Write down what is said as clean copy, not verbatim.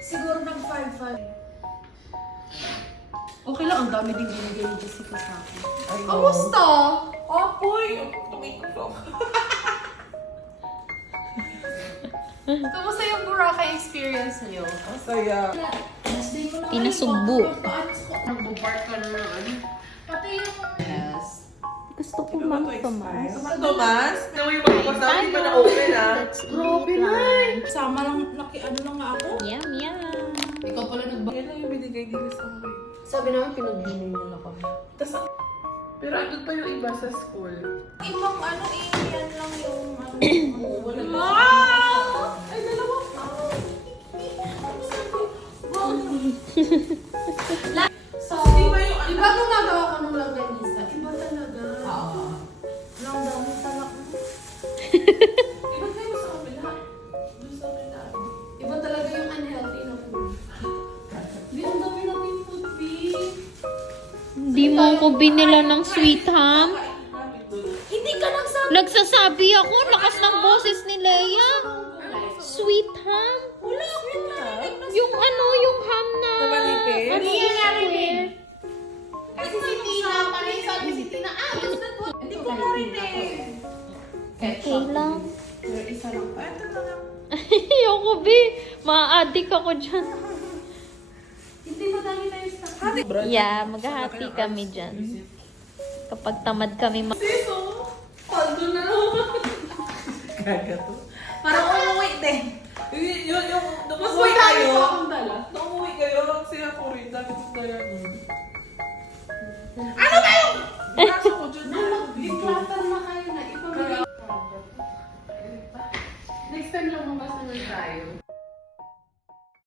Siguro nag-5-5. Okay lang, ang dami din binigay ni Jessica sa akin. Kamusta? Apoy! Tumiklok. Kamusta yung Boracay experience niyo? Masaya. Pinasugbo. Nagbo-bar ka naman. Pati yung... Yes. Gusto ko Mang Tomas. Mang Tomas? Naman yung magpapasama, hindi pa na-open ah. Grabe na! Sama lang, ano lang nga ako. Yum, yum. Ikaw pala Yan lang yung binigay nila sa akin. Sabi naman, pinagbinay nila kami. Pero andun pa yung iba sa school. Ibang ano eh, yan lang yung ano. Wala lang. Ay, dalawa pa. So, di ba gumagawa ko ng langganisa? Iba talaga. Oo. Lang dami talak mo. Iba tayo sa kabila. Doon sa kabila. Iba talaga yung unhealthy na food. Di, ang dami natin food, B. Hindi mo ko binila ng sweet ham. Hindi ka nagsabi. Nagsasabi ako, lakas ng boses ni Leia. Sweet ham? Wala akong narinig na Yung ano, yung ham na... Na manipis? Ano Hindi yung yan narinig. square? Kasi si Tina, parang sabi si Tina, is that what? Hindi ko narinig. Okay lang. Pero isa lang pa. Ito na lang. Ayoko, B. Ma-addict ako dyan. Hindi madami tayo sa... Yeah, maghahati kami dyan. Kapag tamad kami Siso, paldo na naman. Gaga to. Parang umuwi din. Yung nung Mas umuwi may dami kayo. pa akong dala. Nung umuwi kayo, lang siya ko rin. Dami kong dala nun. Ano ba yung... Braso